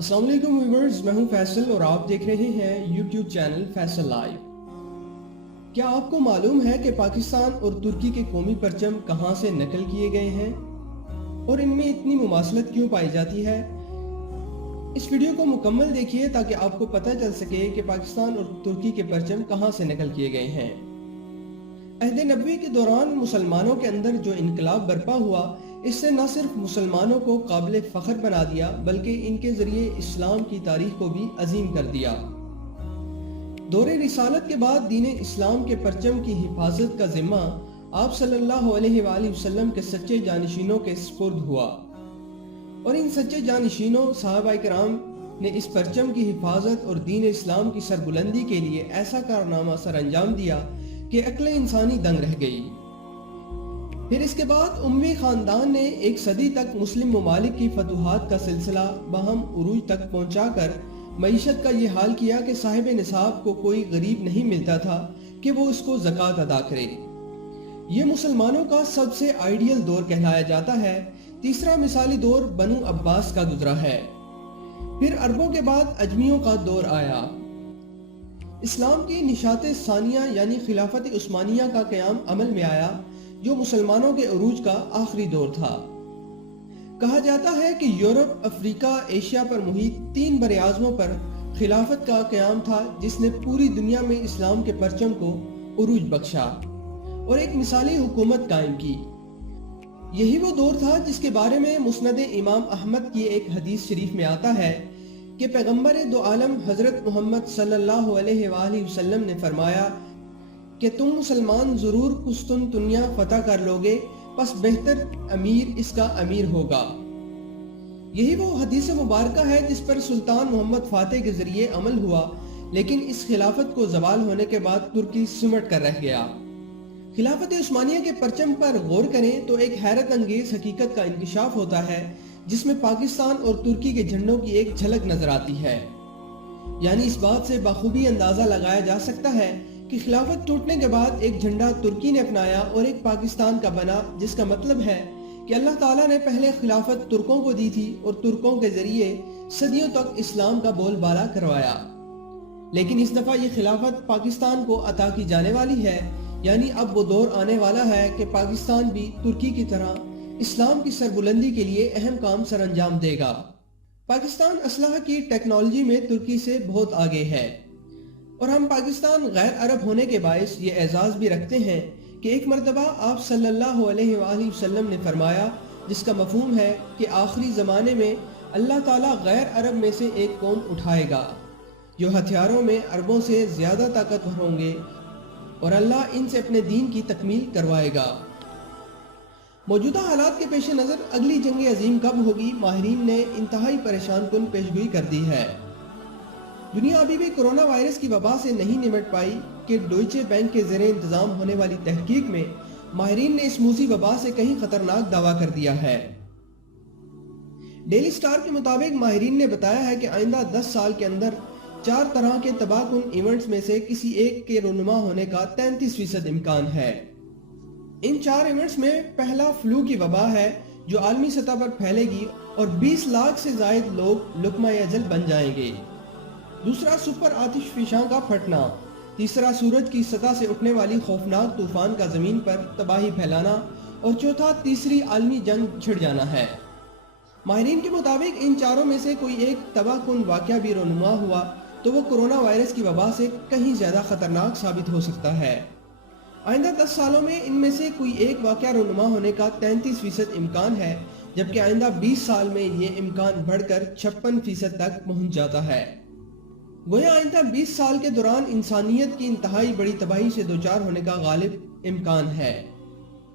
السلام علیکم ویورز، میں ہوں فیصل اور آپ دیکھ رہے ہیں یوٹیوب چینل فیصل لائیو۔ کیا آپ کو معلوم ہے کہ پاکستان اور ترکی کے قومی پرچم کہاں سے نقل کیے گئے ہیں اور ان میں اتنی مماثلت کیوں پائی جاتی ہے؟ اس ویڈیو کو مکمل دیکھیے تاکہ آپ کو پتہ چل سکے کہ پاکستان اور ترکی کے پرچم کہاں سے نقل کیے گئے ہیں۔ عہد نبوی کے دوران مسلمانوں کے اندر جو انقلاب برپا ہوا، اس سے نہ صرف مسلمانوں کو قابل فخر بنا دیا بلکہ ان کے ذریعے اسلام کی تاریخ کو بھی عظیم کر دیا۔ دور رسالت کے بعد دین اسلام کے پرچم کی حفاظت کا ذمہ آپ صلی اللہ علیہ وآلہ وسلم کے سچے جانشینوں کے سپرد ہوا، اور ان سچے جانشینوں صحابہ کرام نے اس پرچم کی حفاظت اور دین اسلام کی سربلندی کے لیے ایسا کارنامہ سر انجام دیا کہ عقل انسانی دنگ رہ گئی۔ پھر اس کے بعد اموی خاندان نے ایک صدی تک مسلم ممالک کی فتوحات کا سلسلہ باہم عروج تک پہنچا کر معیشت کا یہ حال کیا کہ صاحب نصاب کو کوئی غریب نہیں ملتا تھا کہ وہ اس کو زکوٰۃ ادا کرے۔ یہ مسلمانوں کا سب سے آئیڈیل دور کہلایا جاتا ہے۔ تیسرا مثالی دور بنو عباس کا گزرا ہے۔ پھر عربوں کے بعد اجمیوں کا دور آیا۔ اسلام کی نشاط ثانیہ یعنی خلافت عثمانیہ کا قیام عمل میں آیا، جو مسلمانوں کے عروج کا آخری دور تھا۔ کہا جاتا ہے کہ یورپ، افریقہ، ایشیا پر محیط 3 براعظموں پر خلافت کا قیام تھا جس نے پوری دنیا میں اسلام کے پرچم کو عروج بخشا اور ایک مثالی حکومت قائم کی۔ یہی وہ دور تھا جس کے بارے میں مسند امام احمد کی ایک حدیث شریف میں آتا ہے کہ پیغمبر دو عالم حضرت محمد صلی اللہ علیہ وآلہ وسلم نے فرمایا کہ تم مسلمان ضرور قسطنطنیہ فتح کر لوگے، پس بہتر امیر اس کا امیر ہوگا۔ یہی وہ حدیث مبارکہ ہے جس پر سلطان محمد فاتح کے ذریعے عمل ہوا، لیکن اس خلافت کو زوال ہونے کے بعد ترکی سمٹ کر رہ گیا۔ خلافت عثمانیہ کے پرچم پر غور کریں تو ایک حیرت انگیز حقیقت کا انکشاف ہوتا ہے جس میں پاکستان اور ترکی کے جھنڈوں کی ایک جھلک نظر آتی ہے۔ یعنی اس بات سے بخوبی اندازہ لگایا جا سکتا ہے کہ خلافت ٹوٹنے کے بعد ایک جھنڈا ترکی نے اپنایا اور ایک پاکستان کا بنا، جس کا مطلب ہے کہ اللہ تعالیٰ نے پہلے خلافت ترکوں کو دی تھی اور ترکوں کے ذریعے صدیوں تک اسلام کا بول بالا کروایا، لیکن اس دفعہ یہ خلافت پاکستان کو عطا کی جانے والی ہے۔ یعنی اب وہ دور آنے والا ہے کہ پاکستان بھی ترکی کی طرح اسلام کی سربلندی کے لیے اہم کام سر انجام دے گا۔ پاکستان اسلحہ کی ٹیکنالوجی میں ترکی سے بہت آگے ہے، اور ہم پاکستان غیر عرب ہونے کے باعث یہ اعزاز بھی رکھتے ہیں کہ ایک مرتبہ آپ صلی اللہ علیہ وآلہ وسلم نے فرمایا، جس کا مفہوم ہے کہ آخری زمانے میں اللہ تعالیٰ غیر عرب میں سے ایک قوم اٹھائے گا جو ہتھیاروں میں عربوں سے زیادہ طاقتور ہوں گے، اور اللہ ان سے اپنے دین کی تکمیل کروائے گا۔ موجودہ حالات کے پیش نظر اگلی جنگ عظیم کب ہوگی، ماہرین نے انتہائی پریشان کن پیشگوئی کر دی ہے۔ دنیا ابھی بھی کرونا وائرس کی وبا سے نہیں نمٹ پائی کہ ڈوئچے بینک کے زیر انتظام ہونے والی تحقیق میں ماہرین نے اس موذی وبا سے کہیں خطرناک دعویٰ کر دیا ہے۔ ڈیلی سٹار کے مطابق ماہرین نے بتایا ہے کہ آئندہ 10 سال کے اندر 4 طرح کے تباہ کن ایونٹس میں سے کسی ایک کے رونما ہونے کا 33% امکان ہے۔ ان 4 ایونٹس میں پہلا فلو کی وبا ہے جو عالمی سطح پر پھیلے گی اور 20 لاکھ سے زائد لوگ لقمہ اجل بن جائیں گے۔ دوسرا سپر آتش فشاں کا پھٹنا۔ تیسرا سورج کی سطح سے اٹھنے والی خوفناک طوفان کا زمین پر تباہی پھیلانا، اور چوتھا تیسری عالمی جنگ چھڑ جانا ہے۔ ماہرین کے مطابق ان چاروں میں سے کوئی ایک تباہ کن واقعہ بھی رونما ہوا تو وہ کرونا وائرس کی وبا سے کہیں زیادہ خطرناک ثابت ہو سکتا ہے۔ آئندہ 10 سالوں میں ان میں سے کوئی ایک واقعہ رونما ہونے کا 33% امکان ہے، جبکہ آئندہ 20 سال میں یہ امکان بڑھ کر 56% تک پہنچ جاتا ہے۔ گویا آئندہ 20 سال کے دوران انسانیت کی انتہائی بڑی تباہی سے دوچار ہونے کا غالب امکان ہے۔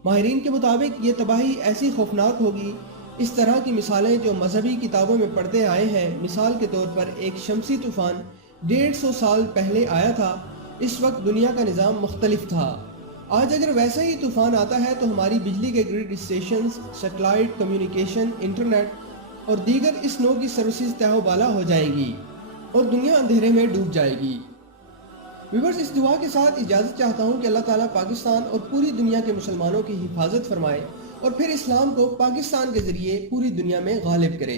ماہرین کے مطابق یہ تباہی ایسی خوفناک ہوگی، اس طرح کی مثالیں جو مذہبی کتابوں میں پڑھتے آئے ہیں۔ مثال کے طور پر ایک شمسی طوفان 150 سال پہلے آیا تھا، اس وقت دنیا کا نظام مختلف تھا۔ آج اگر ویسا ہی طوفان آتا ہے تو ہماری بجلی کے grid stations, satellite communication, internet اور دیگر اس نوع کی سروسز تہو بالا ہو جائیں گی اور دنیا اندھیرے میں ڈوب جائے گی۔ ویورز، اس دعا کے ساتھ اجازت چاہتا ہوں کہ اللہ تعالیٰ پاکستان اور پوری دنیا کے مسلمانوں کی حفاظت فرمائے اور پھر اسلام کو پاکستان کے ذریعے پوری دنیا میں غالب کرے۔